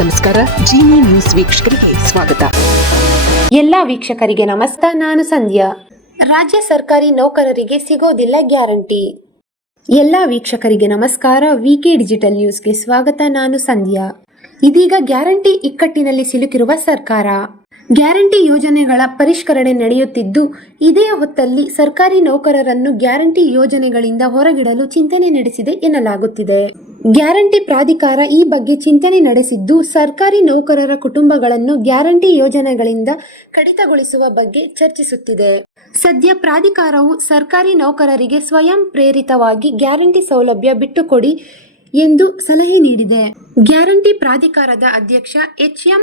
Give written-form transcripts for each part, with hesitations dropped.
ನಮಸ್ಕಾರ. ಜೀನಿ ನ್ಯೂಸ್ ವೀಕ್ಷಕರಿಗೆ ಸ್ವಾಗತ. ಎಲ್ಲ ವೀಕ್ಷಕರಿಗೆ ನಮಸ್ಕಾರ. ನಾನು ಸಂಧ್ಯಾ. ರಾಜ್ಯ ಸರ್ಕಾರಿ ನೌಕರರಿಗೆ ಸಿಗೋದಿಲ್ಲ ಗ್ಯಾರಂಟಿ. ಎಲ್ಲ ವೀಕ್ಷಕರಿಗೆ ನಮಸ್ಕಾರ. ವಿಕೆ ಡಿಜಿಟಲ್ ನ್ಯೂಸ್ಗೆ ಸ್ವಾಗತ. ನಾನು ಸಂಧ್ಯಾ. ಇದೀಗ ಗ್ಯಾರಂಟಿ ಇಕ್ಕಟ್ಟಿನಲ್ಲಿ ಸಿಲುಕಿರುವ ಸರ್ಕಾರ. ಗ್ಯಾರಂಟಿ ಯೋಜನೆಗಳ ಪರಿಷ್ಕರಣೆ ನಡೆಯುತ್ತಿದ್ದು, ಇದೇ ಹೊತ್ತಲ್ಲಿ ಸರ್ಕಾರಿ ನೌಕರರನ್ನು ಗ್ಯಾರಂಟಿ ಯೋಜನೆಗಳಿಂದ ಹೊರಗಿಡಲು ಚಿಂತನೆ ನಡೆಸಿದೆ ಎನ್ನಲಾಗುತ್ತಿದೆ. ಗ್ಯಾರಂಟಿ ಪ್ರಾಧಿಕಾರ ಈ ಬಗ್ಗೆ ಚಿಂತನೆ ನಡೆಸಿದ್ದು, ಸರ್ಕಾರಿ ನೌಕರರ ಕುಟುಂಬಗಳನ್ನು ಗ್ಯಾರಂಟಿ ಯೋಜನೆಗಳಿಂದ ಕಡಿತಗೊಳಿಸುವ ಬಗ್ಗೆ ಚರ್ಚಿಸುತ್ತಿದೆ. ಸದ್ಯ ಪ್ರಾಧಿಕಾರವು ಸರ್ಕಾರಿ ನೌಕರರಿಗೆ ಸ್ವಯಂ ಪ್ರೇರಿತವಾಗಿ ಗ್ಯಾರಂಟಿ ಸೌಲಭ್ಯ ಬಿಟ್ಟುಕೊಡಿ ಎಂದು ಸಲಹೆ ನೀಡಿದೆ. ಗ್ಯಾರಂಟಿ ಪ್ರಾಧಿಕಾರದ ಅಧ್ಯಕ್ಷ ಎಚ್.ಎಂ.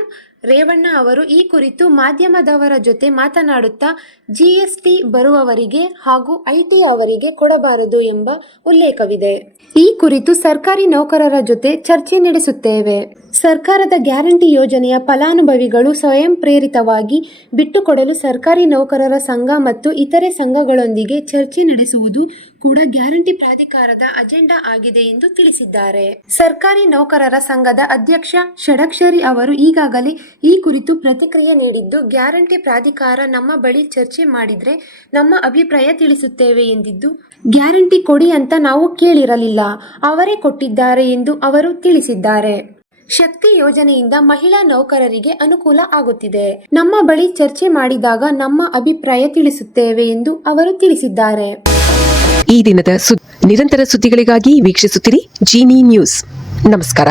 ರೇವಣ್ಣ ಅವರು ಈ ಕುರಿತು ಮಾಧ್ಯಮದವರ ಜೊತೆ ಮಾತನಾಡುತ್ತಾ, ಜಿಎಸ್ಟಿ ಬರುವವರಿಗೆ ಹಾಗೂ ಐಟಿ ಅವರಿಗೆ ಕೊಡಬಾರದು ಎಂಬ ಉಲ್ಲೇಖವಿದೆ. ಈ ಕುರಿತು ಸರ್ಕಾರಿ ನೌಕರರ ಜೊತೆ ಚರ್ಚೆ ನಡೆಸುತ್ತೇವೆ. ಸರ್ಕಾರದ ಗ್ಯಾರಂಟಿ ಯೋಜನೆಯ ಫಲಾನುಭವಿಗಳು ಸ್ವಯಂ ಪ್ರೇರಿತವಾಗಿ ಬಿಟ್ಟುಕೊಡಲು ಸರ್ಕಾರಿ ನೌಕರರ ಸಂಘ ಮತ್ತು ಇತರೆ ಸಂಘಗಳೊಂದಿಗೆ ಚರ್ಚೆ ನಡೆಸುವುದು ಕೂಡ ಗ್ಯಾರಂಟಿ ಪ್ರಾಧಿಕಾರದ ಅಜೆಂಡಾ ಆಗಿದೆ ಎಂದು ತಿಳಿಸಿದ್ದಾರೆ. ಸರ್ಕಾರಿ ನೌಕರರ ಸಂಘದ ಅಧ್ಯಕ್ಷ ಷಡಕ್ಷರಿ ಅವರು ಈಗಾಗಲೇ ಈ ಕುರಿತು ಪ್ರತಿಕ್ರಿಯೆ ನೀಡಿದ್ದು, ಗ್ಯಾರಂಟಿ ಪ್ರಾಧಿಕಾರ ನಮ್ಮ ಬಳಿ ಚರ್ಚೆ ಮಾಡಿದ್ರೆ ನಮ್ಮ ಅಭಿಪ್ರಾಯ ತಿಳಿಸುತ್ತೇವೆ ಎಂದಿದ್ದು, ಗ್ಯಾರಂಟಿ ಕೊಡಿ ಅಂತ ನಾವು ಕೇಳಿರಲಿಲ್ಲ, ಅವರೇ ಕೊಟ್ಟಿದ್ದಾರೆ ಎಂದು ಅವರು ತಿಳಿಸಿದ್ದಾರೆ. ಶಕ್ತಿ ಯೋಜನೆಯಿಂದ ಮಹಿಳಾ ನೌಕರರಿಗೆ ಅನುಕೂಲ ಆಗುತ್ತಿದೆ. ನಮ್ಮ ಬಳಿ ಚರ್ಚೆ ಮಾಡಿದಾಗ ನಮ್ಮ ಅಭಿಪ್ರಾಯ ತಿಳಿಸುತ್ತೇವೆ ಎಂದು ಅವರು ತಿಳಿಸಿದ್ದಾರೆ. ಈ ದಿನದ ನಿರಂತರ ಸುದ್ದಿಗಳಿಗಾಗಿ ವೀಕ್ಷಿಸುತ್ತಿರಿ ಜೀನಿ ನ್ಯೂಸ್. ನಮಸ್ಕಾರ.